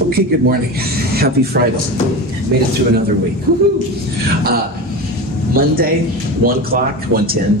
Okay, good morning. Happy Friday. Made it through another week. Monday, 1 o'clock, 1:10.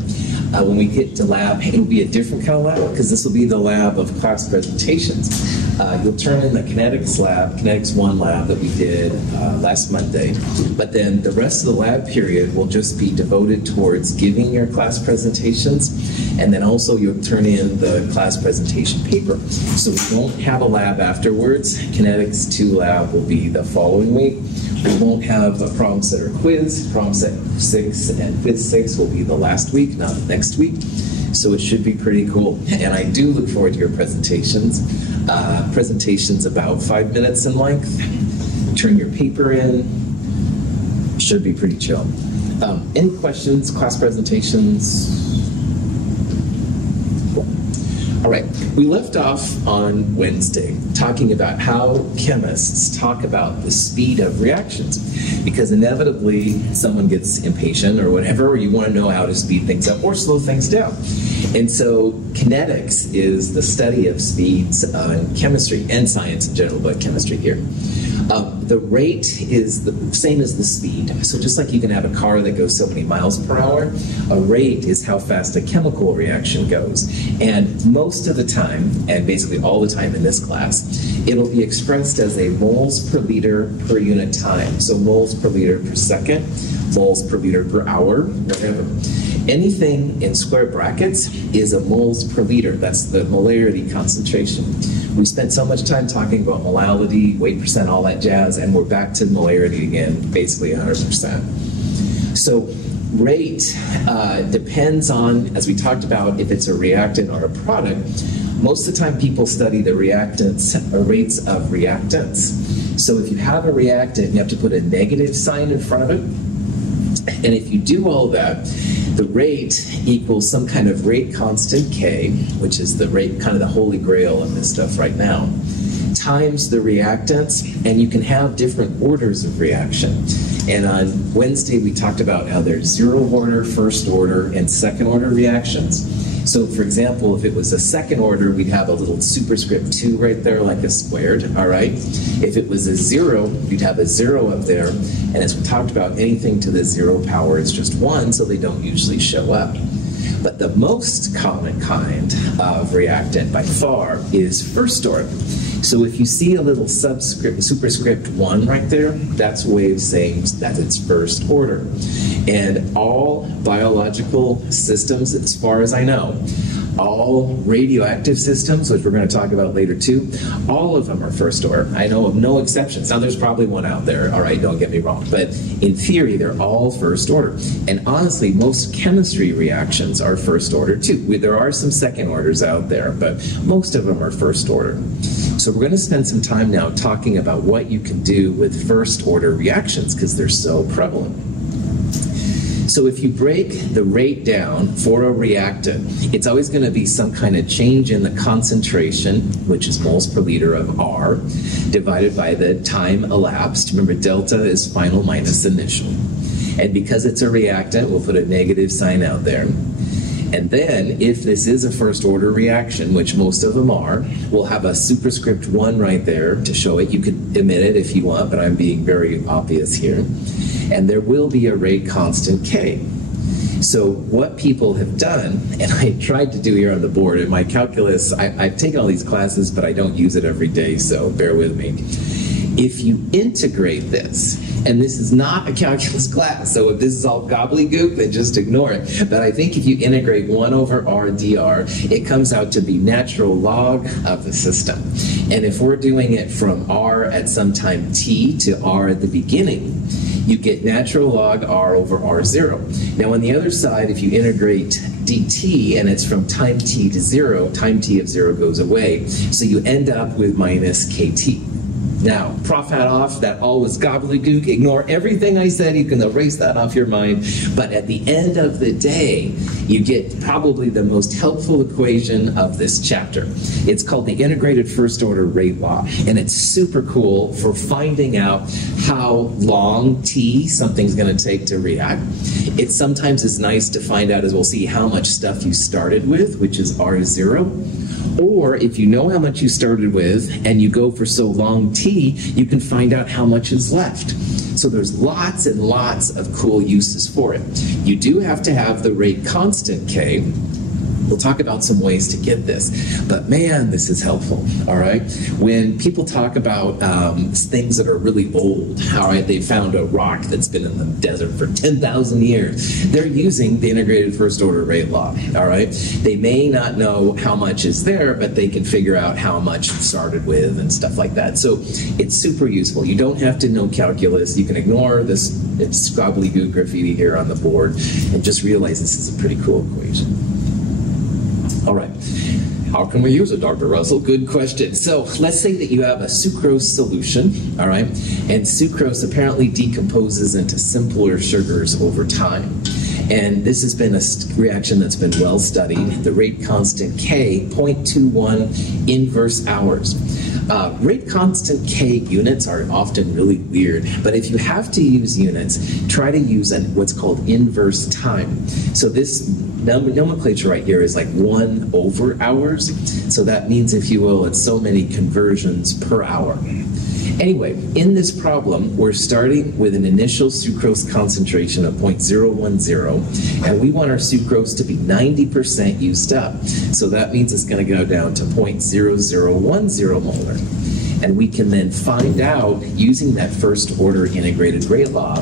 When we get to lab, it'll be a different kind of lab because this will be the lab of class presentations. You'll turn in the Kinetics lab, Kinetics 1 lab that we did last Monday. But then the rest of the lab period will just be devoted towards giving your class presentations. And then also you'll turn in the class presentation paper. So we won't have a lab afterwards. Kinetics 2 lab will be the following week. We won't have a problem set or quiz. Problem set 6 and quiz 6 will be the last week, not the next week. So it should be pretty cool. And I do look forward to your presentations. Presentations about 5 minutes in length. Turn your paper in. Should be pretty chill. Any questions, class presentations? All right, we left off on Wednesday talking about how chemists talk about the speed of reactions, because inevitably someone gets impatient or whatever, or you want to know how to speed things up or slow things down. And so kinetics is the study of speeds in chemistry and science in general, but chemistry here. The rate is the same as the speed. So just like you can have a car that goes so many miles per hour, a rate is how fast a chemical reaction goes. And most of the time, and basically all the time in this class, it'll be expressed as a moles per liter per unit time. So moles per liter per second, moles per liter per hour, whatever. Anything in square brackets is a moles per liter. That's the molarity concentration. We spent so much time talking about molality, weight percent, all that jazz, and we're back to molarity again, basically 100%. So rate depends on, as we talked about, if it's a reactant or a product. Most of the time people study the reactants, rates of reactants. So if you have a reactant, you have to put a negative sign in front of it. And if you do all that, the rate equals some kind of rate constant K, which is the rate, kind of the holy grail of this stuff right now, times the reactants, and you can have different orders of reaction. And on Wednesday we talked about how there's 0 order, 1st order, and 2nd order reactions. So for example, if it was a 2nd order, we'd have a little superscript 2 right there, like a squared, all right? If it was a 0, you'd have a 0 up there. And as we talked about, anything to the 0 power is just 1, so they don't usually show up. But the most common kind of reactant by far is 1st order. So if you see a little superscript 1 right there, that's a way of saying that it's 1st order. And all biological systems, as far as I know, all radioactive systems, which we're going to talk about later too, all of them are 1st order. I know of no exceptions. Now there's probably one out there, all right, don't get me wrong, but in theory they're all 1st order. And honestly, most chemistry reactions are 1st order too. There are some 2nd orders out there, but most of them are 1st order. So we're going to spend some time now talking about what you can do with 1st order reactions because they're so prevalent. So if you break the rate down for a reactant, it's always going to be some kind of change in the concentration, which is moles per liter of R, divided by the time elapsed. Remember, delta is final minus initial. And because it's a reactant, we'll put a negative sign out there. And then, if this is a 1st order reaction, which most of them are, we'll have a superscript 1 right there to show it. You could omit it if you want, but I'm being very obvious here. And there will be a rate constant K. So what people have done, and I tried to do here on the board, in my calculus, I've taken all these classes, but I don't use it every day, so bear with me. If you integrate this, and this is not a calculus class, so if this is all gobbledygook, then just ignore it. But I think if you integrate 1 over r dr, it comes out to be natural log of the system. And if we're doing it from r at some time t to r at the beginning, you get natural log r over r0. Now on the other side, if you integrate dt and it's from time t to 0, time t of 0 goes away, so you end up with minus kt. Now, Prof hat off, that all was gobbledygook. Ignore everything I said, you can erase that off your mind. But at the end of the day, you get probably the most helpful equation of this chapter. It's called the integrated 1st order rate law. And it's super cool for finding out how long t something's going to take to react. It sometimes is nice to find out, as we'll see, how much stuff you started with, which is R0. Or if you know how much you started with and you go for so long t, you can find out how much is left. So there's lots and lots of cool uses for it. You do have to have the rate constant k. We'll talk about some ways to get this, but man, this is helpful, all right? When people talk about things that are really old, all right, they found a rock that's been in the desert for 10,000 years, they're using the integrated first order rate law, all right? They may not know how much is there, but they can figure out how much started with and stuff like that. So it's super useful. You don't have to know calculus. You can ignore this gobbledygook graffiti here on the board and just realize this is a pretty cool equation. All right, how can we use it, Dr. Russell? Good question. So let's say that you have a sucrose solution, all right, and sucrose apparently decomposes into simpler sugars over time. And this has been a reaction that's been well studied. The rate constant K, 0.21 inverse hours. Rate constant K units are often really weird, but if you have to use units, try to use what's called inverse time. So this nomenclature right here is like 1 over hours. So that means, if you will, it's so many conversions per hour. Anyway, in this problem, we're starting with an initial sucrose concentration of 0.010, and we want our sucrose to be 90% used up. So that means it's going to go down to 0.0010 molar. And we can then find out, using that first order integrated rate law,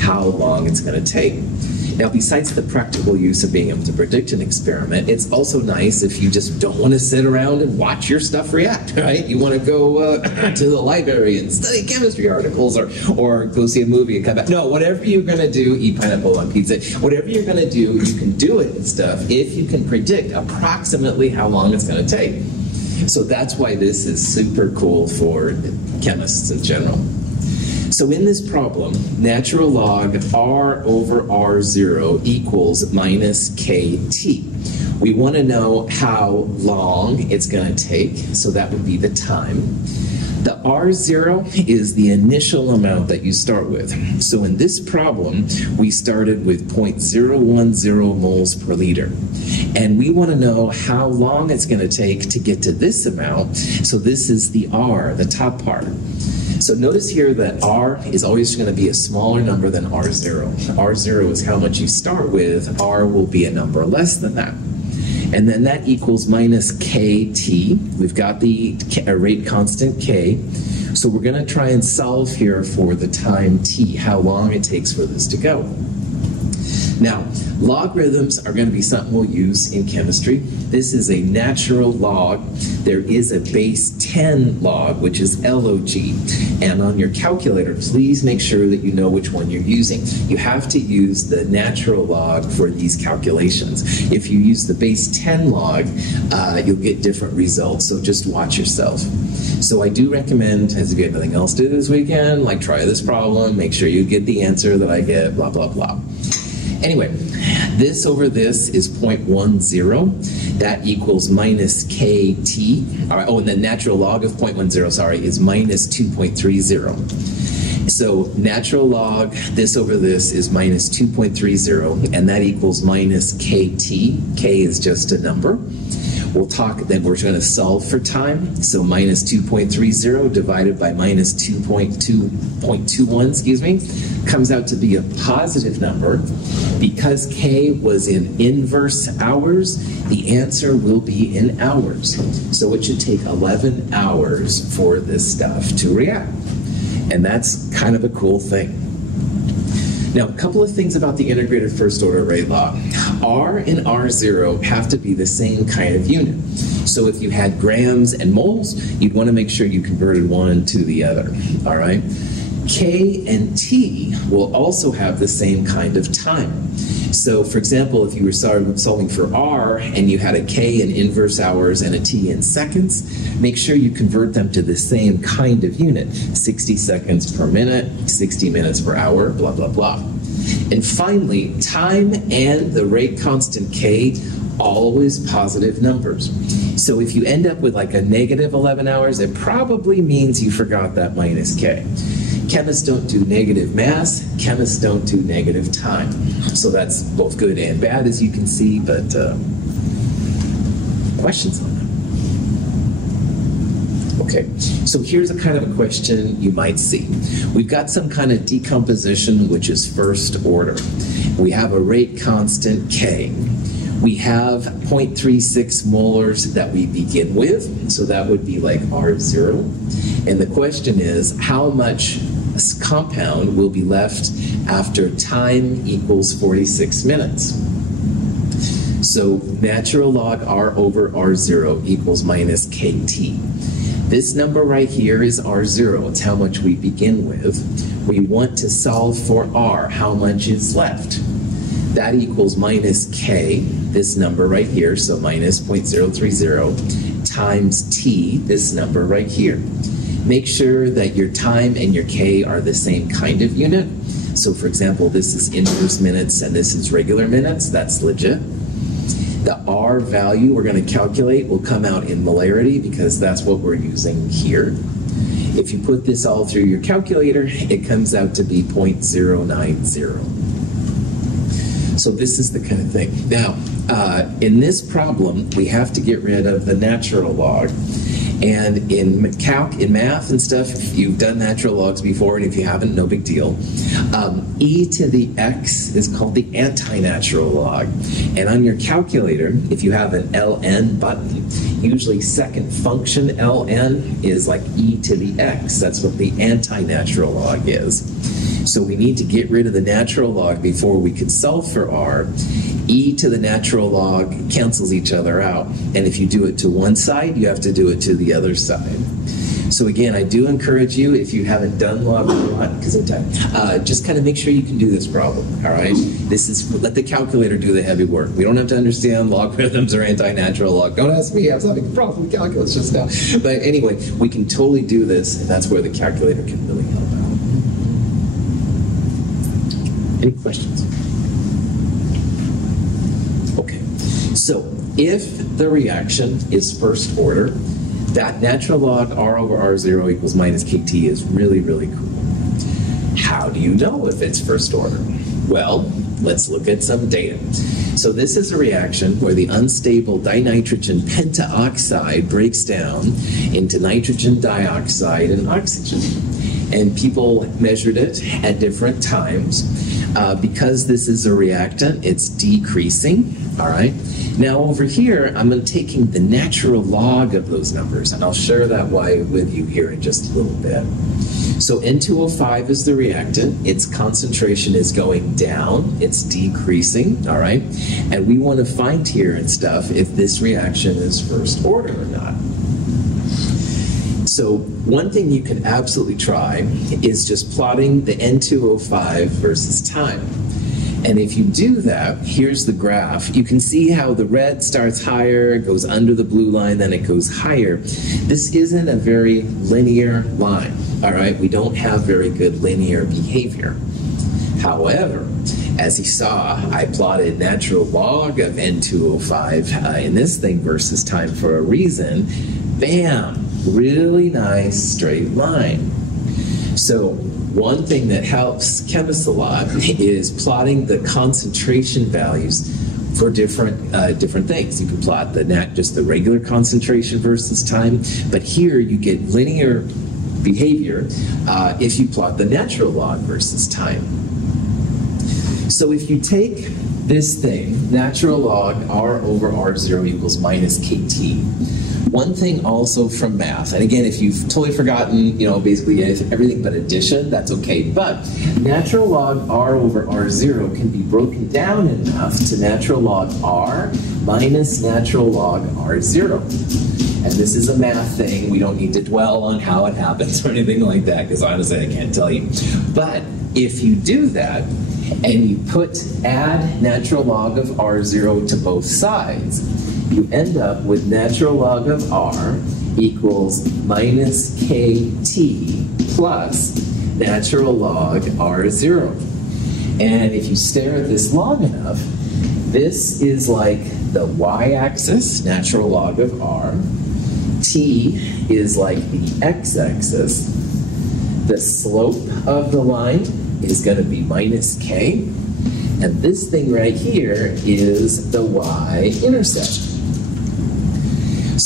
how long it's going to take. Now, besides the practical use of being able to predict an experiment, it's also nice if you just don't want to sit around and watch your stuff react, right? You want to go to the library and study chemistry articles, or go see a movie and come back. No, whatever you're going to do, eat pineapple on pizza, whatever you're going to do, you can do it and stuff if you can predict approximately how long it's going to take. So that's why this is super cool for chemists in general. So in this problem, natural log R over R0 equals minus KT. We want to know how long it's going to take, so that would be the time. The R0 is the initial amount that you start with. So in this problem, we started with 0.010 moles per liter. And we want to know how long it's going to take to get to this amount. So this is the R, the top part. So notice here that R is always going to be a smaller number than R0. R0 is how much you start with. R will be a number less than that. And then that equals minus KT. We've got the rate constant K. So we're going to try and solve here for the time T, how long it takes for this to go. Now, logarithms are going to be something we'll use in chemistry. This is a natural log. There is a base 10 log, which is log. And on your calculator, please make sure that you know which one you're using. You have to use the natural log for these calculations. If you use the base 10 log, you'll get different results, so just watch yourself. So I do recommend, as if you have nothing else to do this weekend, like try this problem, make sure you get the answer that I get, blah, blah, blah. Anyway, this over this is 0.10. That equals minus KT. All right, oh, and the natural log of 0.10, sorry, is minus 2.30. So natural log, this over this is minus 2.30, and that equals minus KT. K is just a number. We'll talk, then we're going to solve for time. So minus 2.30 divided by minus 2.21, excuse me, comes out to be a positive number. Because K was in inverse hours, the answer will be in hours. So it should take 11 hours for this stuff to react. And that's kind of a cool thing. Now, a couple of things about the integrated first order rate law. R and R0 have to be the same kind of unit. So if you had grams and moles, you'd want to make sure you converted one to the other, all right? K and T will also have the same kind of time. So for example, if you were solving for R and you had a K in inverse hours and a T in seconds, make sure you convert them to the same kind of unit, 60 seconds per minute, 60 minutes per hour, blah, blah, blah. And finally, time and the rate constant K, always positive numbers. So if you end up with like a negative 11 hours, it probably means you forgot that minus K. Chemists don't do negative mass, chemists don't do negative time. So that's both good and bad, as you can see, but questions on that? Okay, so here's a kind of a question you might see. We've got some kind of decomposition which is first order. We have a rate constant K. We have 0.36 molars that we begin with, so that would be like R0. And the question is, how much compound will be left after time equals 46 minutes? So natural log R over R0 equals minus KT. This number right here is R0. It's how much we begin with. We want to solve for R. How much is left? That equals minus K, this number right here, so minus 0.030, times T, this number right here. Make sure that your time and your K are the same kind of unit. So for example, this is inverse minutes and this is regular minutes. That's legit. The R value we're going to calculate will come out in molarity because that's what we're using here. If you put this all through your calculator, it comes out to be 0.090. So this is the kind of thing. Now, in this problem, we have to get rid of the natural log. And in math and stuff, if you've done natural logs before, and if you haven't, no big deal. E to the x is called the anti-natural log. And on your calculator, if you have an ln button, usually second function ln is like e to the x. That's what the anti-natural log is. So we need to get rid of the natural log before we can solve for r. E to the natural log cancels each other out. And if you do it to one side, you have to do it to the other side. So again, I do encourage you, if you haven't done log a lot, because of time, just kind of make sure you can do this problem, all right? This is, let the calculator do the heavy work. We don't have to understand logarithms or anti-natural log. Don't ask me, I was having a problem with calculus just now. But anyway, we can totally do this, and that's where the calculator can really help out. Any questions? Okay, so if the reaction is first order, that natural log R over R0 equals minus KT is really, really cool. How do you know if it's first order? Well, let's look at some data. So this is a reaction where the unstable dinitrogen pentaoxide breaks down into nitrogen dioxide and oxygen. And people measured it at different times. Because this is a reactant, it's decreasing, all right? Now over here, I'm taking the natural log of those numbers, and I'll share that with you here in just a little bit. So N2O5 is the reactant. Its concentration is going down. It's decreasing, all right? And we want to find here and stuff if this reaction is first order or not. So one thing you can absolutely try is just plotting the N2O5 versus time. And if you do that, here's the graph. You can see how the red starts higher, it goes under the blue line, then it goes higher. This isn't a very linear line, all right? We don't have very good linear behavior. However, as you saw, I plotted natural log of N2O5 in this thing versus time for a reason. Bam! Really nice straight line. So one thing that helps chemists a lot is plotting the concentration values for different things. You can plot just the regular concentration versus time, but here you get linear behavior if you plot the natural log versus time. So if you take this thing, natural log R over R0 equals minus KT. One thing also from math, and again, if you've totally forgotten, basically everything but addition, that's okay. But natural log R over R0 can be broken down enough to natural log R minus natural log R0. And this is a math thing. We don't need to dwell on how it happens or anything like that, because honestly, I can't tell you. But if you do that, and you add natural log of R0 to both sides, you end up with natural log of R equals minus KT plus natural log R0. And if you stare at this long enough, this is like the y-axis, natural log of R. T is like the x-axis. The slope of the line is going to be minus K. And this thing right here is the y-intercept.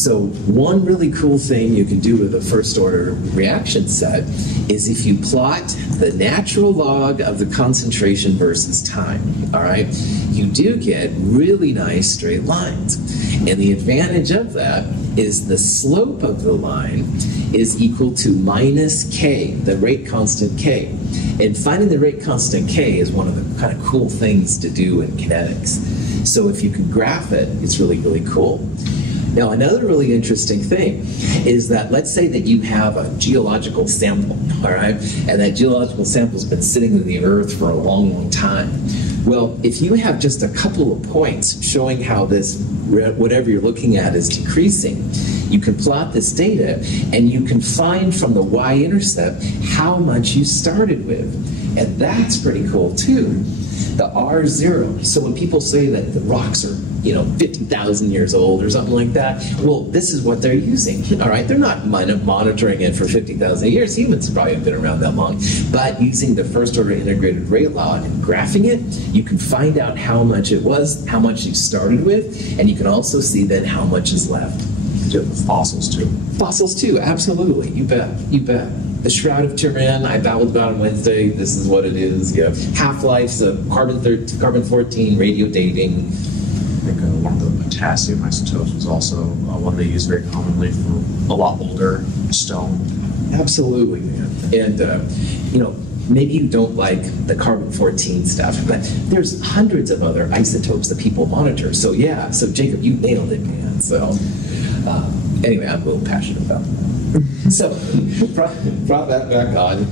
So one really cool thing you can do with a first order reaction set is if you plot the natural log of the concentration versus time, all right, you do get really nice straight lines. And the advantage of that is the slope of the line is equal to minus k, the rate constant k. And finding the rate constant k is one of the kind of cool things to do in kinetics. So if you can graph it, it's really, really cool. Now, another really interesting thing is that let's say that you have a geological sample, all right, and that geological sample has been sitting in the earth for a long, long time. Well, if you have just a couple of points showing how this, whatever you're looking at is decreasing, you can plot this data and you can find from the y-intercept how much you started with. And that's pretty cool too. The R0. So when people say that the rocks are, 50,000 years old or something like that, well, this is what they're using, all right? They're not monitoring it for 50,000 years. Humans probably have been around that long. But using the first order integrated rate log and graphing it, you can find out how much it was, how much you started with, and you can also see then how much is left. Fossils too. Fossils too, absolutely. You bet, you bet. The Shroud of Turin, I babbled about on Wednesday. This is what it is. You have half-lives of carbon-14, radio dating. I think one of the potassium isotopes was also one they use very commonly for a lot older stone. Absolutely, man. And, maybe you don't like the carbon-14 stuff, but there's hundreds of other isotopes that people monitor. So, yeah, so Jacob, you nailed it, man. So, anyway, I'm a little passionate about that. So, brought that back on.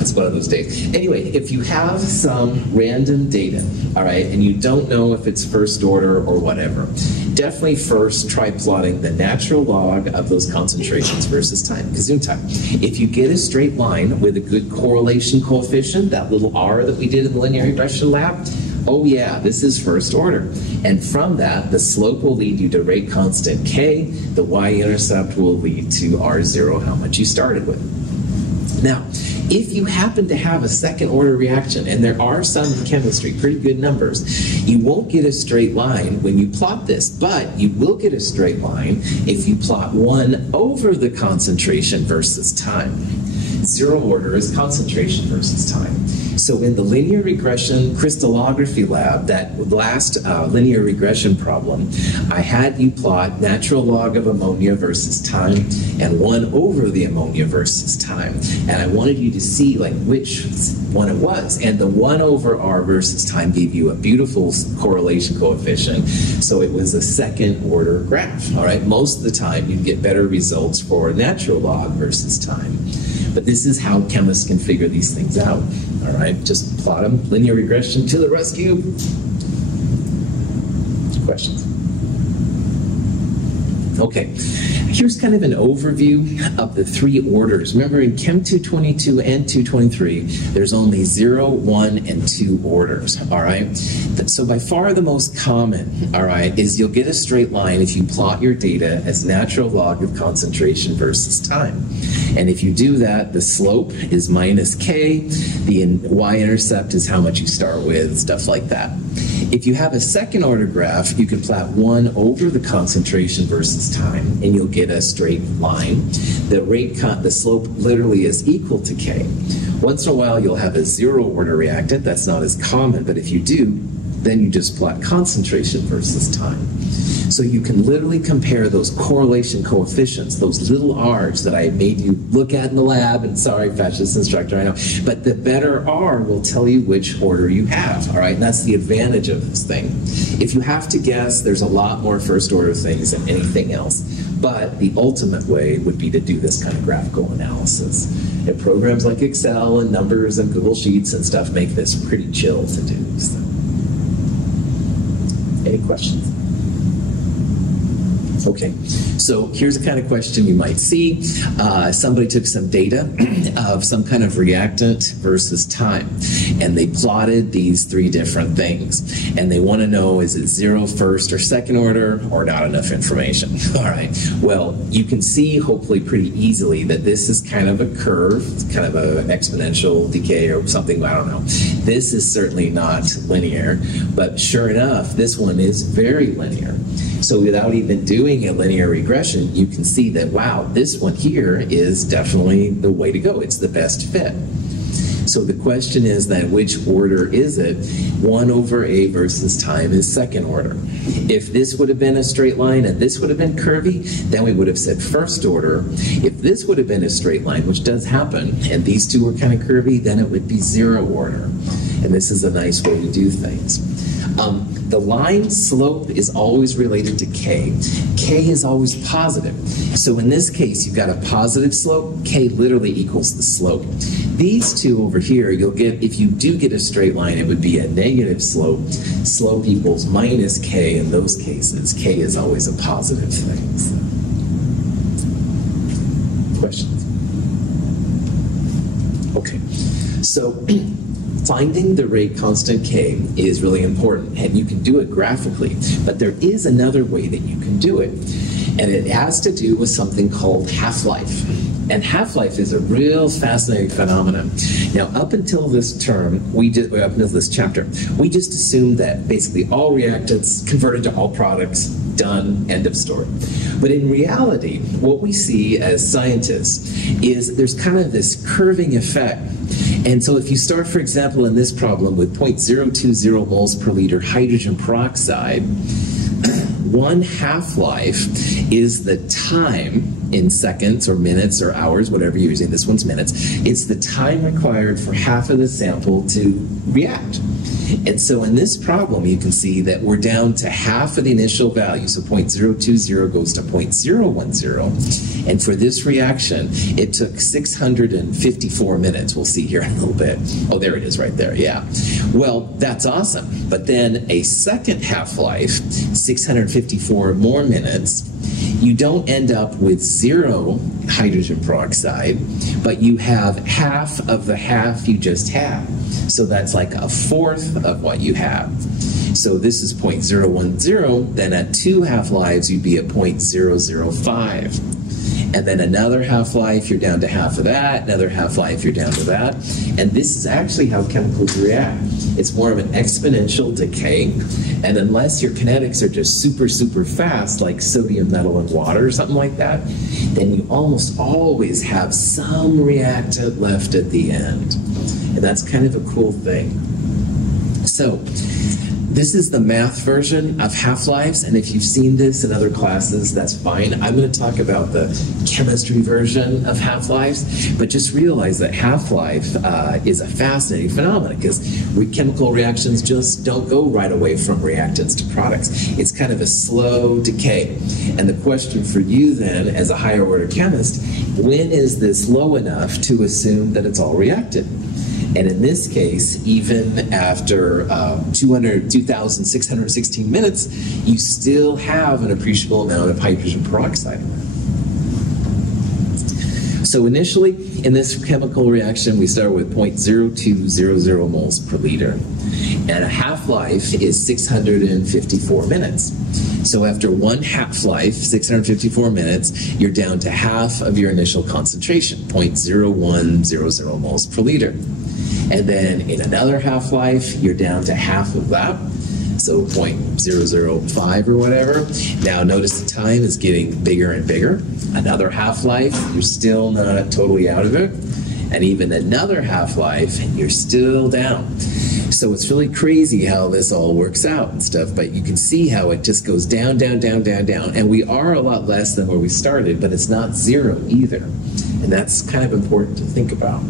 It's one of those days. Anyway, if you have some random data, all right, and you don't know if it's first order or whatever, definitely first try plotting the natural log of those concentrations versus time, Gesundheit. If you get a straight line with a good correlation coefficient, that little R that we did in the linear regression lab, oh yeah, this is first order. And from that, the slope will lead you to rate constant K, the y-intercept will lead to R0, how much you started with. Now, if you happen to have a second order reaction, and there are some in chemistry, pretty good numbers, you won't get a straight line when you plot this, but you will get a straight line if you plot 1 over the concentration versus time. Zero order is concentration versus time. So in the linear regression crystallography lab, that last linear regression problem, I had you plot natural log of ammonia versus time and 1 over the ammonia versus time. And I wanted you to see like which one it was. And the 1 over R versus time gave you a beautiful correlation coefficient. So it was a second order graph. All right, most of the time you'd get better results for natural log versus time. But this is how chemists can figure these things out. All right, just plot them. Linear regression to the rescue. Questions? Okay, here's kind of an overview of the 3 orders. Remember, in Chem 222 and 223, there's only 0, 1, and 2 orders, all right? So by far the most common, all right, is you'll get a straight line if you plot your data as natural log of concentration versus time. And if you do that, the slope is minus k, the y-intercept is how much you start with, stuff like that. If you have a second order graph, you can plot 1 over the concentration versus time, and you'll get a straight line. The slope literally is equal to k. Once in a while, you'll have a 0 order reactant. That's not as common, but if you do, then you just plot concentration versus time. So you can literally compare those correlation coefficients, those little r's that I made you look at in the lab, and sorry, fascist instructor, I know, but the better R will tell you which order you have, all right? And that's the advantage of this thing. If you have to guess, there's a lot more first order things than anything else, but the ultimate way would be to do this kind of graphical analysis. And programs like Excel and Numbers and Google Sheets and stuff make this pretty chill to do. So. Any questions? Okay, so here's the kind of question you might see. Somebody took some data of some kind of reactant versus time, and they plotted these 3 different things. And they want to know, is it 0 first or second order, or not enough information? All right, well, you can see hopefully pretty easily that this is kind of a curve, it's kind of an exponential decay or something, I don't know. This is certainly not linear, but sure enough, this one is very linear. So without even doing a linear regression, you can see that, wow, this one here is definitely the way to go. It's the best fit. So the question is then, which order is it? 1 over a versus time is second order. If this would have been a straight line and this would have been curvy, then we would have said first order. If this would have been a straight line, which does happen, and these two were kind of curvy, then it would be 0 order. And this is a nice way to do things. The line slope is always related to k. K is always positive. So in this case, you've got a positive slope. K literally equals the slope. These two over here, you'll get, if you do get a straight line, it would be a negative slope. Slope equals minus k in those cases. K is always a positive thing. So. Questions? Okay. So finding the rate constant k is really important, and you can do it graphically, but there is another way that you can do it, and it has to do with something called half-life. And half-life is a real fascinating phenomenon. Now, up until this term, up until this chapter, we just assumed that basically all reactants converted to all products, done, end of story. But in reality, what we see as scientists is there's kind of this curving effect. And so if you start, for example, in this problem with 0.020 moles per liter hydrogen peroxide, one half-life is the time in seconds or minutes or hours, whatever you're using. This one's minutes. It's the time required for half of the sample to react. And so in this problem, you can see that we're down to half of the initial value. So 0.020 goes to 0.010. And for this reaction, it took 654 minutes. We'll see here in a little bit. Oh, there it is right there. Yeah. Well, that's awesome. But then a second half-life, 654 more minutes, you don't end up with 0 hydrogen peroxide, but you have half of the half you just had. So that's like a fourth of what you have. So this is 0.010, then at 2 half-lives you'd be at 0.005. And then another half-life, you're down to half of that. Another half-life, you're down to that. And this is actually how chemicals react. It's more of an exponential decay. And unless your kinetics are just super, super fast, like sodium, metal, and water or something like that, then you almost always have some reactant left at the end. And that's kind of a cool thing. So this is the math version of half-lives, and if you've seen this in other classes, that's fine. I'm going to talk about the chemistry version of half-lives, but just realize that half-life is a fascinating phenomenon because chemical reactions just don't go right away from reactants to products. It's kind of a slow decay. And the question for you then, as a higher order chemist, when is this low enough to assume that it's all reacted? And in this case, even after 2,616 minutes, you still have an appreciable amount of hydrogen peroxide. So initially, in this chemical reaction, we start with 0.0200 moles per liter. And a half-life is 654 minutes. So after one half-life, 654 minutes, you're down to half of your initial concentration, 0.0100 moles per liter. And then in another half-life, you're down to half of that, so 0.005 or whatever. Now notice the time is getting bigger and bigger. Another half-life, you're still not totally out of it. And even another half-life, and you're still down. So it's really crazy how this all works out and stuff, but you can see how it just goes down, down, down, down, down. And we are a lot less than where we started, but it's not 0 either. And that's kind of important to think about.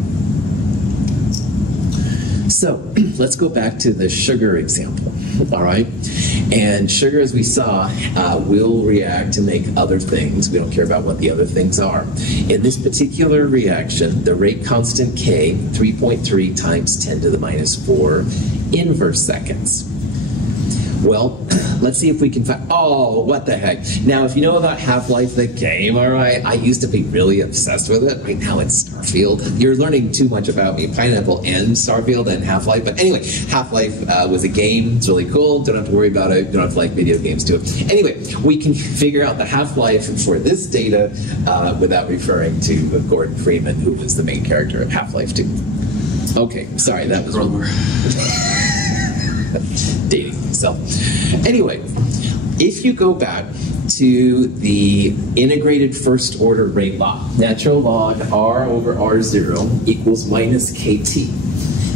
So let's go back to the sugar example, all right? And sugar, as we saw, will react to make other things. We don't care about what the other things are. In this particular reaction, the rate constant K, 3.3 times 10 to the minus 4 inverse seconds. Well, let's see if we can find, oh, what the heck. Now, if you know about Half-Life, the game, all right, I used to be really obsessed with it. Right now it's Starfield. You're learning too much about me. Pineapple and Starfield and Half-Life. But anyway, Half-Life was a game. It's really cool. Don't have to worry about it. Don't have to like video games to it. Anyway, we can figure out the Half-Life for this data without referring to Gordon Freeman, who was the main character of Half-Life 2. Okay, sorry, that was dating myself. Anyway, if you go back to the integrated first order rate law, natural log R over R0 equals minus KT.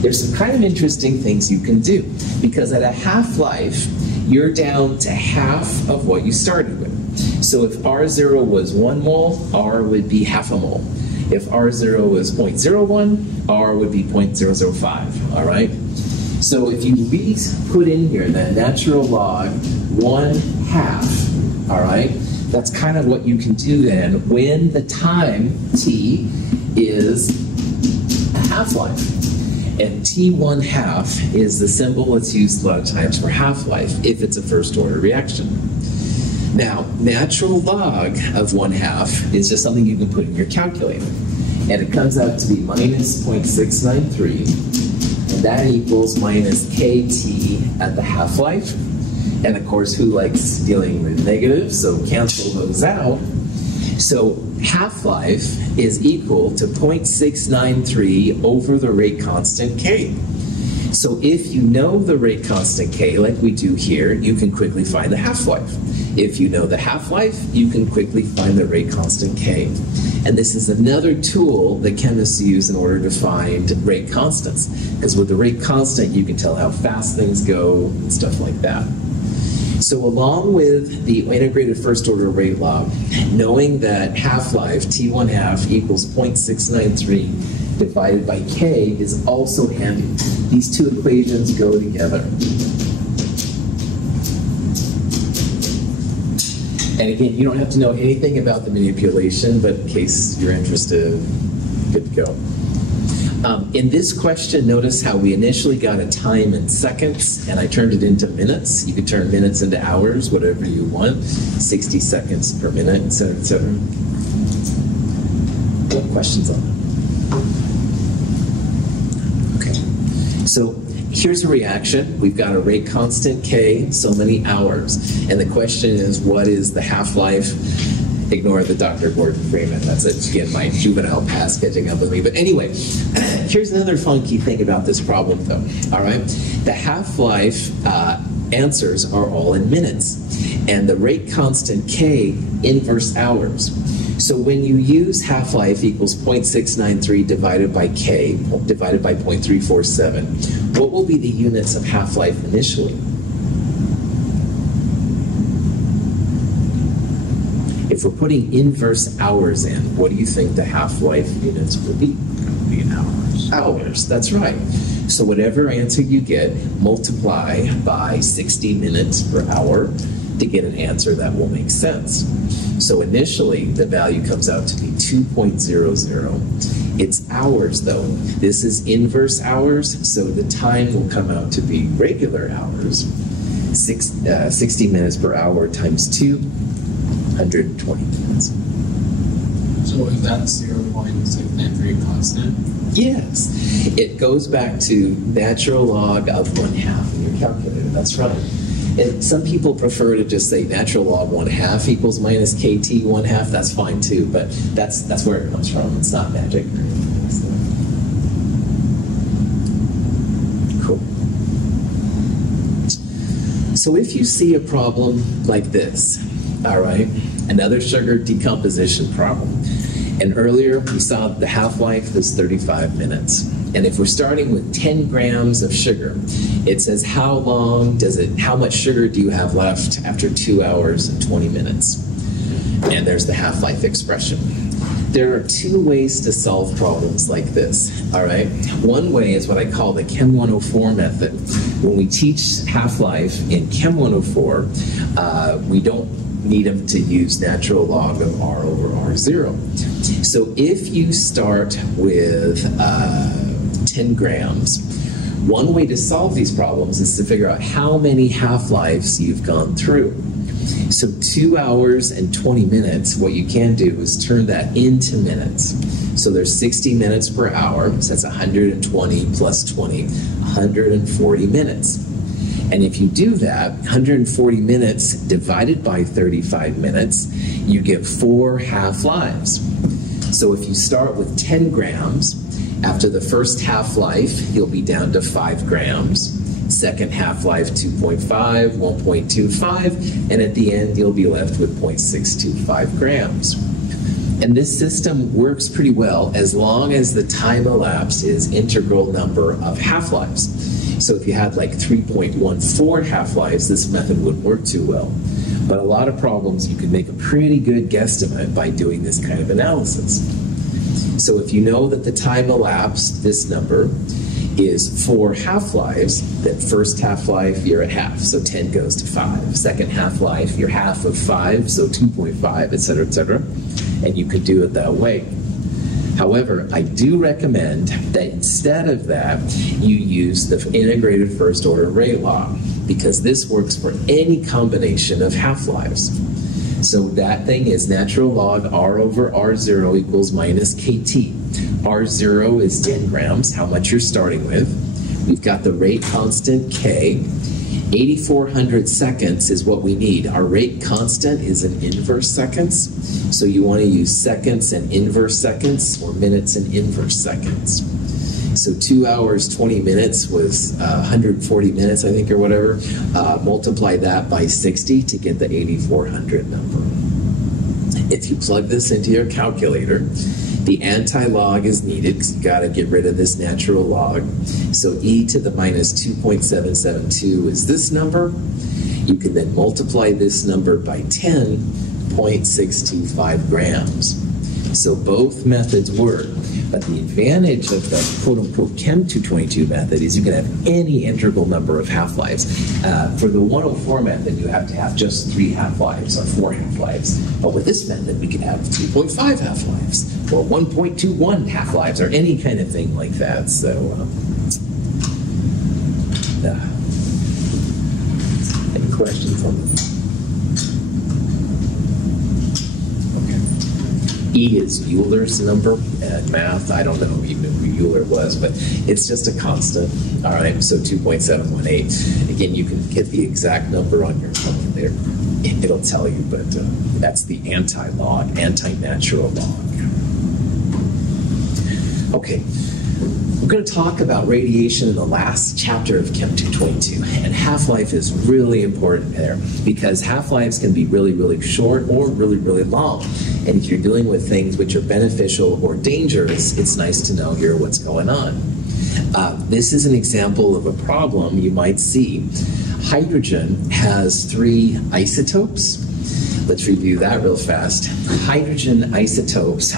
There's some kind of interesting things you can do, because at a half-life, you're down to half of what you started with. So if R0 was 1 mole, R would be half a mole. If R0 was 0.01, R would be 0.005, all right? So if you put in here that natural log 1/2, all right, that's kind of what you can do then when the time T is a half-life. And T1/2 is the symbol that's used a lot of times for half-life if it's a first-order reaction. Now, natural log of 1/2 is just something you can put in your calculator. And it comes out to be minus 0.693. And that equals minus KT at the half-life. And of course, who likes dealing with negatives? So cancel those out. So half-life is equal to 0.693 over the rate constant K. So if you know the rate constant K, like we do here, you can quickly find the half-life. If you know the half-life, you can quickly find the rate constant K. And this is another tool that chemists use in order to find rate constants. Because with the rate constant, you can tell how fast things go and stuff like that. So along with the integrated first order rate law, knowing that half-life, T1/2 equals 0.693 divided by K is also handy. These two equations go together. And again, you don't have to know anything about the manipulation, but in case you're interested, good to go. In this question, notice how we initially got a time in seconds, and I turned it into minutes. You could turn minutes into hours, whatever you want. 60 seconds per minute, et cetera, et cetera. What questions on that? Okay. So here's a reaction. We've got a rate constant K, so many hours. And the question is, what is the half-life? Ignore the Dr. Gordon Freeman. That's it. Again, my juvenile past catching up with me. But anyway, here's another funky thing about this problem, though. All right, the half-life answers are all in minutes, and the rate constant K inverse hours. So when you use half-life equals 0.693 divided by K divided by 0.347, what will be the units of half-life initially? If we're putting inverse hours in, what do you think the half-life units will be? It'll be in hours. Hours, that's right. So whatever answer you get, multiply by 60 minutes per hour to get an answer that will make sense. So initially, the value comes out to be 2.00. It's hours, though. This is inverse hours, so the time will come out to be regular hours. 60 minutes per hour times 2, 120 minutes. So is that 0.693 constant? Yes. It goes back to natural log of 1/2 in your calculator. That's right. And some people prefer to just say natural log 1/2 equals minus KT 1/2. That's fine too, but that's where it comes from. It's not magic. Cool. So if you see a problem like this, all right, another sugar decomposition problem. And earlier we saw the half-life was 35 minutes. And if we're starting with 10 grams of sugar, it says how much sugar do you have left after 2 hours and 20 minutes? And there's the half-life expression. There are two ways to solve problems like this, all right? One way is what I call the Chem 104 method. When we teach half-life in Chem 104, we don't need them to use natural log of R over R0. So if you start with 10 grams, one way to solve these problems is to figure out how many half-lives you've gone through. So 2 hours and 20 minutes, what you can do is turn that into minutes. So there's 60 minutes per hour, so that's 120 plus 20, 140 minutes. And if you do that, 140 minutes divided by 35 minutes, you get 4 half-lives. So if you start with 10 grams, after the first half-life, you'll be down to 5 grams. second half-life 2.5, 1.25, and at the end you'll be left with 0.625 grams. And this system works pretty well as long as the time elapsed is integral number of half-lives. So if you had like 3.14 half-lives, this method wouldn't work too well. But a lot of problems, you can make a pretty good guesstimate by doing this kind of analysis. So if you know that the time elapsed, this number, is 4 half-lives, then first half-life, you're at half, so 10 goes to 5. Second half-life, you're half of 5, so 2.5, etc., etc. And you could do it that way. However, I do recommend that instead of that, you use the integrated first-order rate law, because this works for any combination of half-lives. So that thing is natural log R over R0 equals minus KT. R0 is 10 grams, how much you're starting with. We've got the rate constant K. 8,400 seconds is what we need. Our rate constant is in inverse seconds, so you want to use seconds and inverse seconds, or minutes and inverse seconds. So 2 hours, 20 minutes was 140 minutes, I think, or whatever. Multiply that by 60 to get the 8,400 number. If you plug this into your calculator, the anti-log is needed because you've got to get rid of this natural log. So e to the minus 2.772 is this number. You can then multiply this number by 10.625 grams. So both methods work, but the advantage of the quote-unquote Chem 222 method is you can have any integral number of half-lives. For the 104 method, you have to have just 3 half-lives or 4 half-lives. But with this method, we can have 2.5 half-lives or 1.21 half-lives or any kind of thing like that. So, any questions on this? E is Euler's number. Math, I don't know even who Euler was, but it's just a constant. All right, so 2.718. Again, you can get the exact number on your calculator. It'll tell you, but that's the anti-log, anti-natural log. Okay. We're going to talk about radiation in the last chapter of Chem 222, and half-life is really important there because half-lives can be really, really short or really, really long. And if you're dealing with things which are beneficial or dangerous, it's nice to know here what's going on. This is an example of a problem you might see. Hydrogen has 3 isotopes. Let's review that real fast. Hydrogen isotopes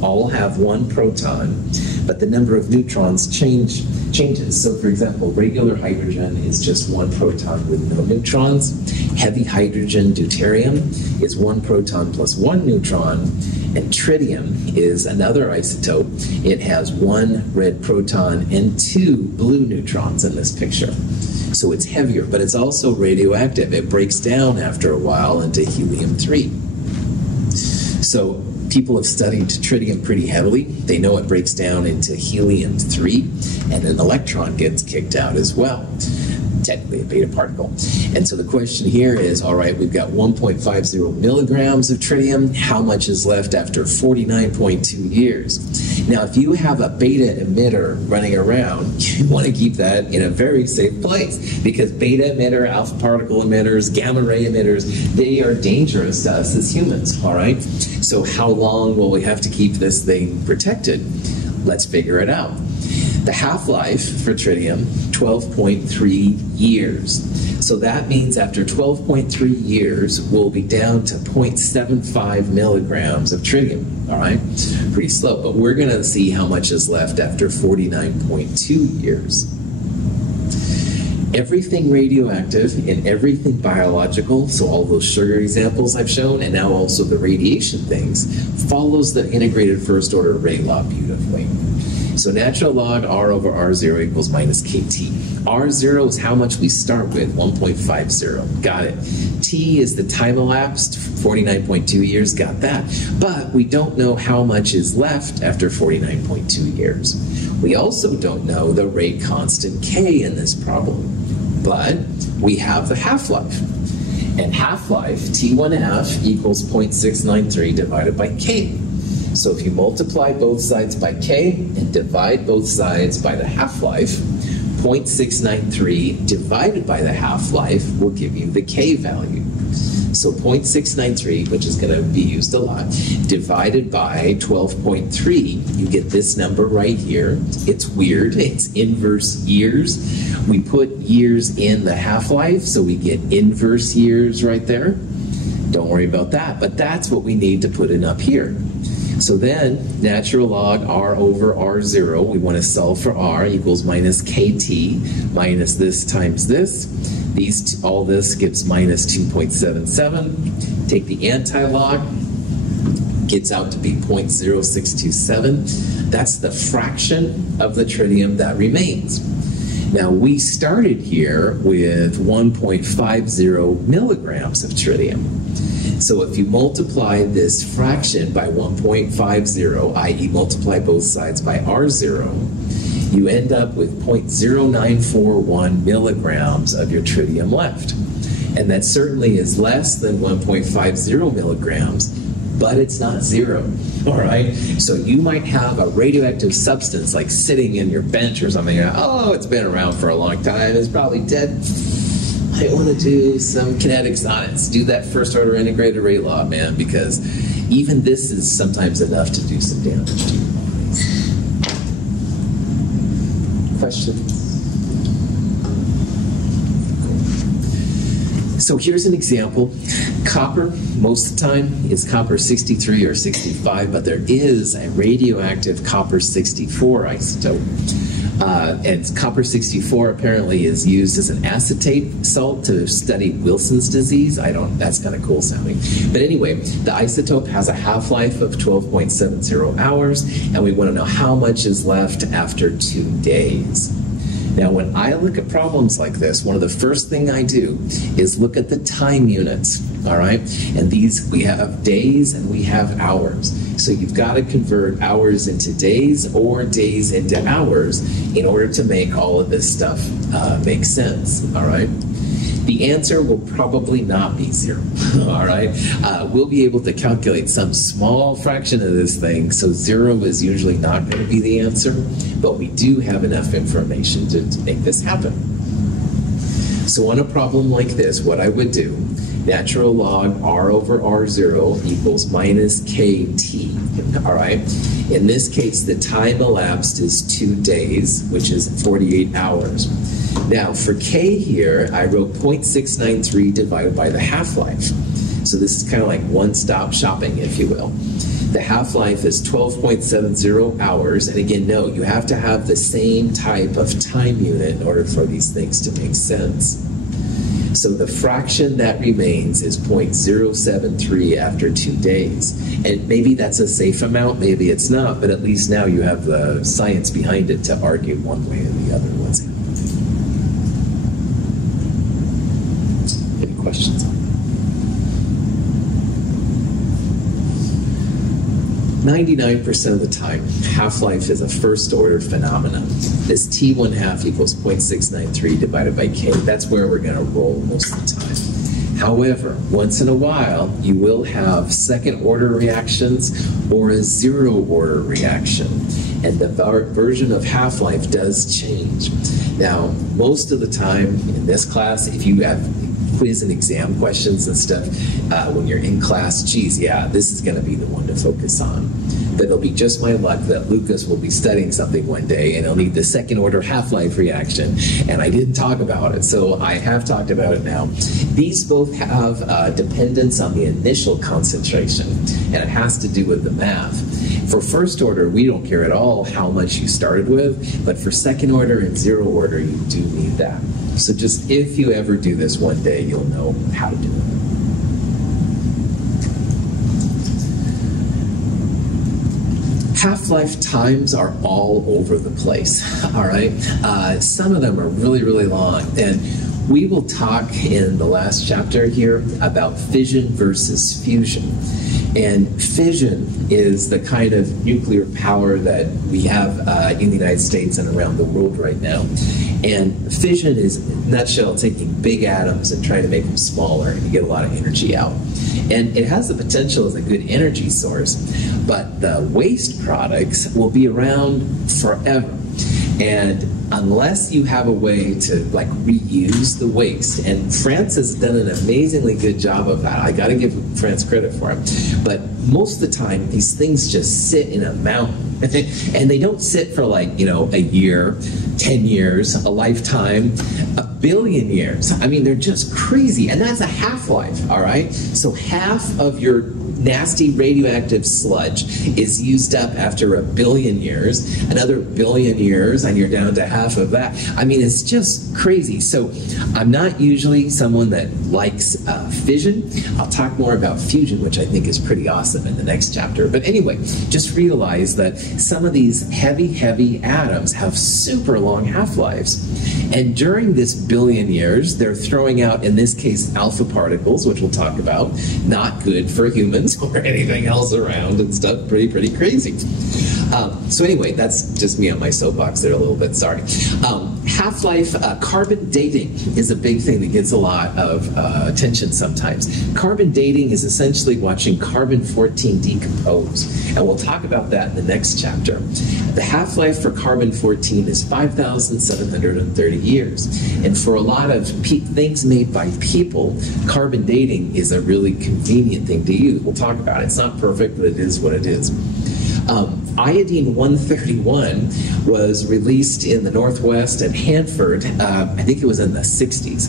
all have 1 proton, but the number of neutrons changes. So for example, regular hydrogen is just 1 proton with no neutrons. Heavy hydrogen deuterium is 1 proton plus 1 neutron. And tritium is another isotope. It has 1 red proton and 2 blue neutrons in this picture. So it's heavier, but it's also radioactive. It breaks down after a while into helium-3. So people have studied tritium pretty heavily. They know it breaks down into helium-3, and an electron gets kicked out as well. Technically a beta particle. And so the question here is, all right, we've got 1.50 milligrams of tritium. How much is left after 49.2 years? Now, if you have a beta emitter running around, you want to keep that in a very safe place because beta emitter, alpha particle emitters, gamma ray emitters, they are dangerous to us as humans, all right? So how long will we have to keep this thing protected? Let's figure it out. The half-life for tritium, 12.3 years. So that means after 12.3 years, we'll be down to 0.75 milligrams of tritium, all right? Pretty slow, but we're going to see how much is left after 49.2 years. Everything radioactive and everything biological, so all those sugar examples I've shown, and now also the radiation things, follows the integrated first order rate law beautifully. So natural log R over R0 equals minus KT. R0 is how much we start with, 1.50. Got it. T is the time elapsed, 49.2 years. Got that. But we don't know how much is left after 49.2 years. We also don't know the rate constant K in this problem. But we have the half-life. And half-life, T1F, equals 0.693 divided by K. So if you multiply both sides by K and divide both sides by the half-life, 0.693 divided by the half-life will give you the K value. So 0.693, which is going to be used a lot, divided by 12.3, you get this number right here. It's weird. It's inverse years. We put years in the half-life, so we get inverse years right there. Don't worry about that, but that's what we need to put in up here. So then, natural log R over R0, we want to solve for R equals minus KT minus this times this. All this gives minus 2.77. Take the anti-log, gets out to be 0.0627. That's the fraction of the tritium that remains. Now, we started here with 1.50 milligrams of tritium. So if you multiply this fraction by 1.50, i.e. multiply both sides by R0, you end up with 0.0941 milligrams of your tritium left. And that certainly is less than 1.50 milligrams, but it's not zero, all right? So you might have a radioactive substance like sitting in your bench or something. Oh, it's been around for a long time, it's probably dead. I want to do some kinetics on it. Do that first order integrated rate law, man, because even this is sometimes enough to do some damage to your bodies. Questions? So here's an example. Copper, most of the time, is copper 63 or 65, but there is a radioactive copper 64 isotope. And copper 64 apparently is used as an acetate salt to study Wilson's disease. That's kind of cool sounding. But anyway, the isotope has a half-life of 12.70 hours, and we want to know how much is left after 2 days. Now, when I look at problems like this, one of the first things I do is look at the time units, all right? And these, we have days and we have hours. So you've got to convert hours into days or days into hours in order to make all of this stuff make sense, all right? The answer will probably not be 0, all right? We'll be able to calculate some small fraction of this thing, so 0 is usually not going to be the answer, but we do have enough information to make this happen. So on a problem like this, what I would do, natural log R over R0 equals minus KT, all right? In this case, the time elapsed is 2 days, which is 48 hours. Now, for K here, I wrote 0.693 divided by the half-life. So this is kind of like one-stop shopping, if you will. The half-life is 12.70 hours, and again, note, you have to have the same type of time unit in order for these things to make sense. So the fraction that remains is 0.073 after 2 days. And maybe that's a safe amount, maybe it's not, but at least now you have the science behind it to argue one way or the other what's happening. Any questions? 99% of the time, half-life is a first-order phenomenon. This T1/2 equals 0.693 divided by K. That's where we're going to roll most of the time. However, once in a while, you will have second-order reactions or a zero-order reaction. And the version of half-life does change. Now, most of the time in this class, if you have quiz and exam questions and stuff, when you're in class, geez, yeah, this is going to be the one to focus on. But it'll be just my luck that Lucas will be studying something one day and he'll need the second order half-life reaction, and I didn't talk about it, so I have talked about it now. These both have dependence on the initial concentration, and it has to do with the math. For first order, we don't care at all how much you started with, but for second order and zero order, you do need that. So just if you ever do this one day, you'll know how to do it. Half-life times are all over the place, all right? Some of them are really, really long, and we will talk in the last chapter here about fission versus fusion. And fission is the kind of nuclear power that we have in the United States and around the world right now. And fission is, in a nutshell, taking big atoms and trying to make them smaller, and you get a lot of energy out. And it has the potential as a good energy source, but the waste products will be around forever. And unless you have a way to like reuse the waste, and France has done an amazingly good job of that. I got to give France credit for it. But most of the time, these things just sit in a mountain. And they don't sit for like, you know, a year, 10 years, a lifetime, a billion years. I mean, they're just crazy. And that's a half-life, all right? So half of your nasty radioactive sludge is used up after a billion years, another billion years, and you're down to half of that. I mean, it's just crazy. So I'm not usually someone that likes fission. I'll talk more about fusion, which I think is pretty awesome in the next chapter. But anyway, just realize that some of these heavy, heavy atoms have super long half-lives. And during this billion years, they're throwing out, in this case, alpha particles, which we'll talk about, not good for humans or anything else around and stuff. Pretty crazy. So anyway, that's just me on my soapbox there a little bit, sorry. Half-life, carbon dating is a big thing that gets a lot of attention sometimes. Carbon dating is essentially watching carbon-14 decompose, and we'll talk about that in the next chapter. The half-life for carbon-14 is 5,730 years, and for a lot of things made by people, carbon dating is a really convenient thing to use. We'll talk about it. It's not perfect, but it is what it is. Iodine-131 was released in the Northwest at Hanford, I think it was in the 60s.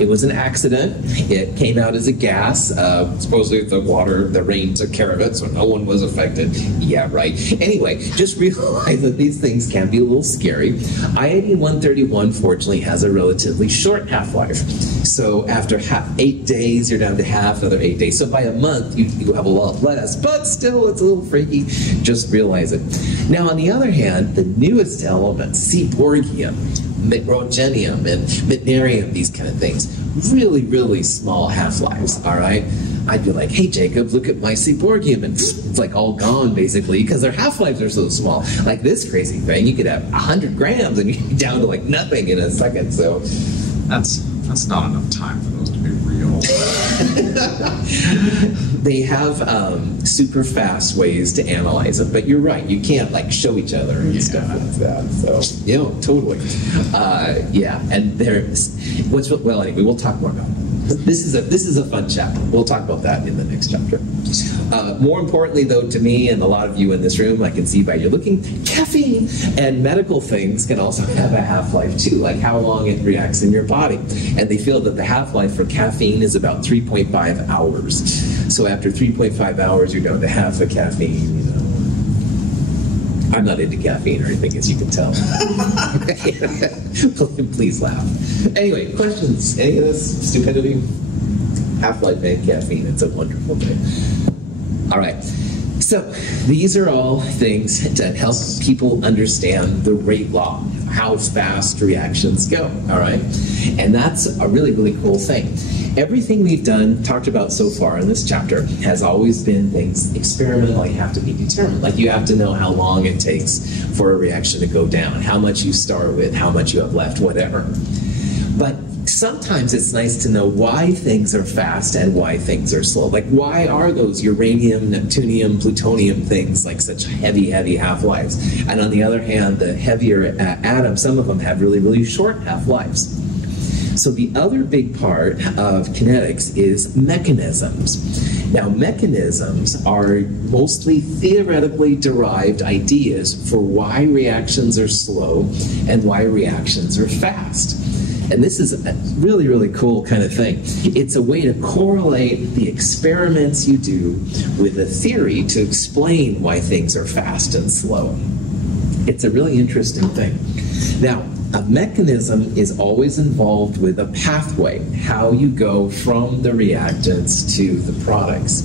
It was an accident. It came out as a gas. Supposedly the rain took care of it, so no one was affected. Yeah, right. Anyway, just realize that these things can be a little scary. Iodine-131, fortunately, has a relatively short half-life. So after 8 days, you're down to half, another 8 days. So by a month, you have a lot less, but still, it's a little freaky. Just realize it. Now, on the other hand, the newest elements, seaborgium, rhodium, and mitnerium, these kind of things, really small half-lives, all right? I'd be like, hey, Jacob, look at my seaborgium, and it's like all gone, basically, because their half-lives are so small. Like this crazy thing, you could have 100 grams, and you're down to like nothing in a second, so... That's not enough time for those to be real. They have super fast ways to analyze them, but you're right, you can't like show each other and stuff like that. So, you know, totally. Yeah, and there's well, anyway, we'll talk more about it. This is a fun chapter. We'll talk about that in the next chapter. More importantly, though, to me and a lot of you in this room, I can see by you looking, caffeine and medical things can also have a half-life too, like how long it reacts in your body. And they feel that the half-life for caffeine is about 3.5 hours. So after 3.5 hours, you're down to half of caffeine, you know. I'm not into caffeine or anything, as you can tell. Please laugh. Anyway, questions? Any of this stupidity? Half-life and caffeine. It's a wonderful thing. All right. So these are all things to help people understand the rate law, how fast reactions go. All right. And that's a really cool thing. Everything we've talked about so far in this chapter has always been things experimentally have to be determined. Like you have to know how long it takes for a reaction to go down, how much you start with, how much you have left, whatever. But sometimes it's nice to know why things are fast and why things are slow. Like why are those uranium, neptunium, plutonium things like such heavy half-lives? And on the other hand, the heavier atoms, some of them have really short half-lives. So the other big part of kinetics is mechanisms. Now, mechanisms are mostly theoretically derived ideas for why reactions are slow and why reactions are fast. And this is a really cool kind of thing. It's a way to correlate the experiments you do with a theory to explain why things are fast and slow. It's a really interesting thing. Now, a mechanism is always involved with a pathway, how you go from the reactants to the products.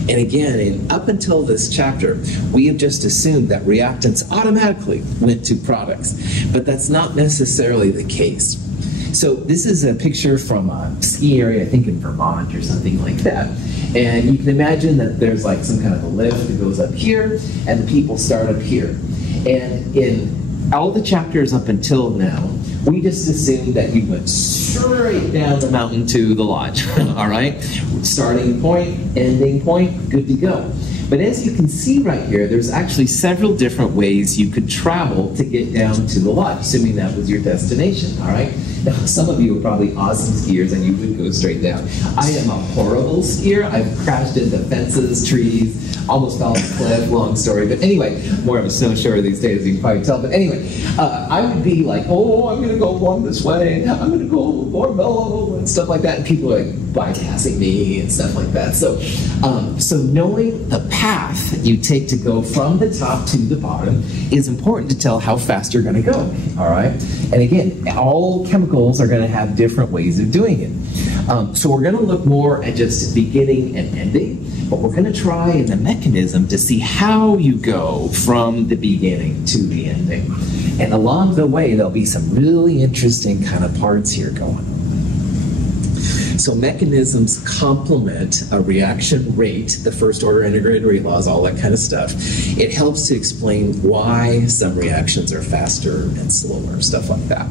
And again, up until this chapter, we have just assumed that reactants automatically went to products, but that's not necessarily the case. So this is a picture from a ski area, I think in Vermont or something like that. And you can imagine that there's like some kind of a lift that goes up here, and the people start up here. And in all the chapters up until now, we just assumed that you went straight down the mountain to the lodge, all right? Starting point, ending point, good to go. But as you can see right here, there's actually several different ways you could travel to get down to the lodge, assuming that was your destination, all right? Now, some of you are probably awesome skiers and you would go straight down. I am a horrible skier. I've crashed into fences, trees, almost fell off a cliff, long story. But anyway, more of a snowshower these days, you can probably tell. But anyway, I would be like, oh, I'm going to go along this way. I'm going to go more mellow and stuff like that. And people are like bypassing me and stuff like that. So, so knowing the path you take to go from the top to the bottom is important to tell how fast you're going to go, all right? And again, all chemicals are going to have different ways of doing it. So we're going to look more at just beginning and ending, but we're going to try in the mechanism to see how you go from the beginning to the ending. And along the way, there'll be some really interesting kind of parts here going on. So mechanisms complement a reaction rate, the first order integrated rate laws, all that kind of stuff. It helps to explain why some reactions are faster and slower, stuff like that.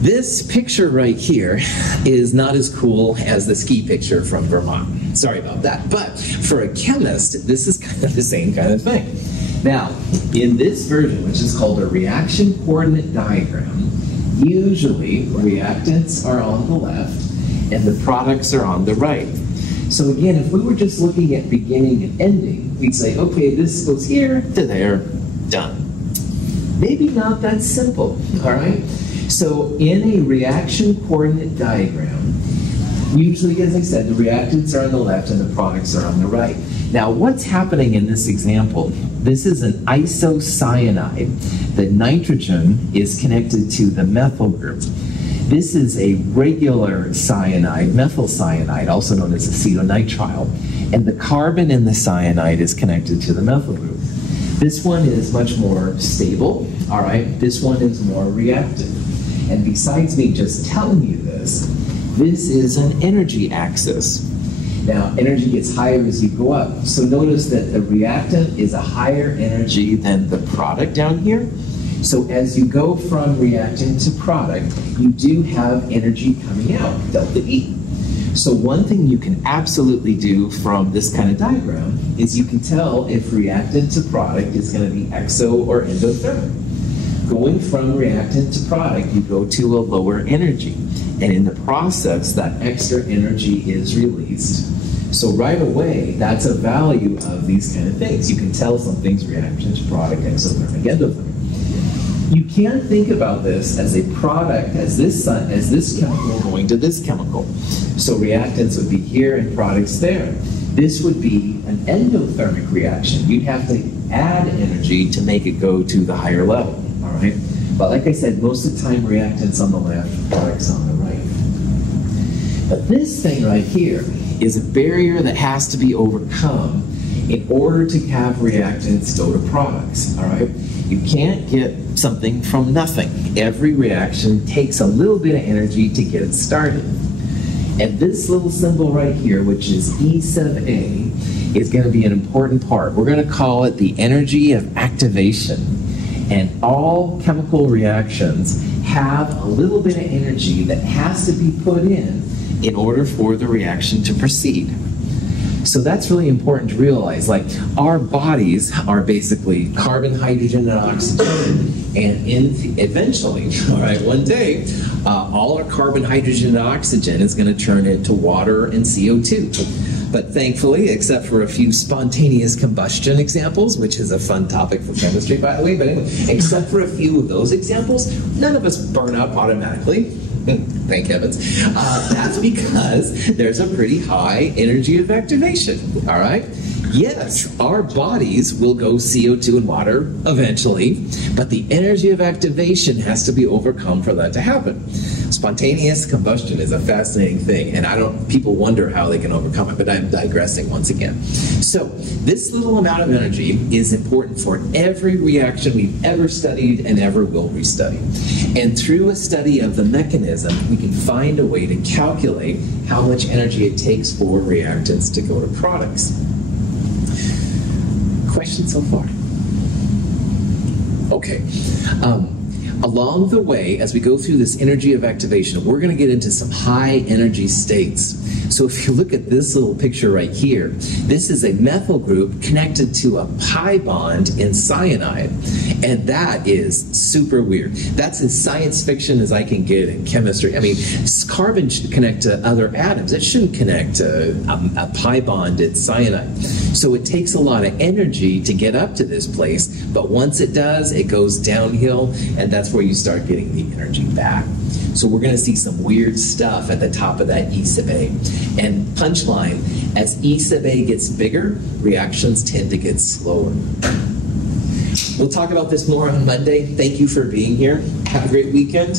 This picture right here is not as cool as the ski picture from Vermont. Sorry about that. But for a chemist, this is kind of the same kind of thing. Now, in this version, which is called a reaction coordinate diagram, usually reactants are on the left and the products are on the right. So again, if we were just looking at beginning and ending, we'd say, okay, this goes here to there, done. Maybe not that simple, all right? So in a reaction coordinate diagram, usually, as I said, the reactants are on the left and the products are on the right. Now, what's happening in this example? This is an isocyanide. The nitrogen is connected to the methyl group. This is a regular cyanide, methyl cyanide, also known as acetonitrile. And the carbon in the cyanide is connected to the methyl group. This one is much more stable, all right? This one is more reactive. And besides me just telling you this is an energy axis. Now, energy gets higher as you go up. So notice that the reactant is a higher energy than the product down here. So as you go from reactant to product, you do have energy coming out, delta E. So one thing you can absolutely do from this kind of diagram is you can tell if reactant to product is going to be exo or endothermic. Going from reactant to product, you go to a lower energy. And in the process, that extra energy is released. So right away, that's a value of these kind of things. You can tell something's reaction to product, exothermic, endothermic. You can think about this as a product, as this chemical going to this chemical. So reactants would be here and products there. This would be an endothermic reaction. You'd have to add energy to make it go to the higher level, all right? But like I said, most of the time reactants on the left, products on the right. But this thing right here is a barrier that has to be overcome in order to have reactants go to products, all right? You can't get something from nothing. Every reaction takes a little bit of energy to get it started. And this little symbol right here, which is E sub A, is going to be an important part. We're going to call it the energy of activation. And all chemical reactions have a little bit of energy that has to be put in order for the reaction to proceed. So that's really important to realize. Like, our bodies are basically carbon, hydrogen, and oxygen. And eventually, all right, one day, all our carbon, hydrogen, and oxygen is going to turn into water and CO2. But thankfully, except for a few spontaneous combustion examples, which is a fun topic for chemistry, by the way, but anyway, except for a few of those examples, none of us burn up automatically. Thank heavens. That's because there's a pretty high energy of activation, all right? Yes, our bodies will go CO2 and water eventually, but the energy of activation has to be overcome for that to happen. Spontaneous combustion is a fascinating thing, and people wonder how they can overcome it, but I'm digressing once again. So this little amount of energy is important for every reaction we've ever studied and ever will restudy. And through a study of the mechanism, we can find a way to calculate how much energy it takes for reactants to go to products. Questions so far? Okay. Along the way, as we go through this energy of activation, we're going to get into some high energy states. So if you look at this little picture right here, this is a methyl group connected to a pi bond in cyanide. And that is super weird. That's as science fiction as I can get in chemistry. I mean, carbon should connect to other atoms. It shouldn't connect to a pi bond in cyanide. So it takes a lot of energy to get up to this place, but once it does, it goes downhill, and that's where you start getting the energy back. So we're going to see some weird stuff at the top of that E sub A. And punchline, as E sub A gets bigger, reactions tend to get slower. We'll talk about this more on Monday. Thank you for being here. Have a great weekend.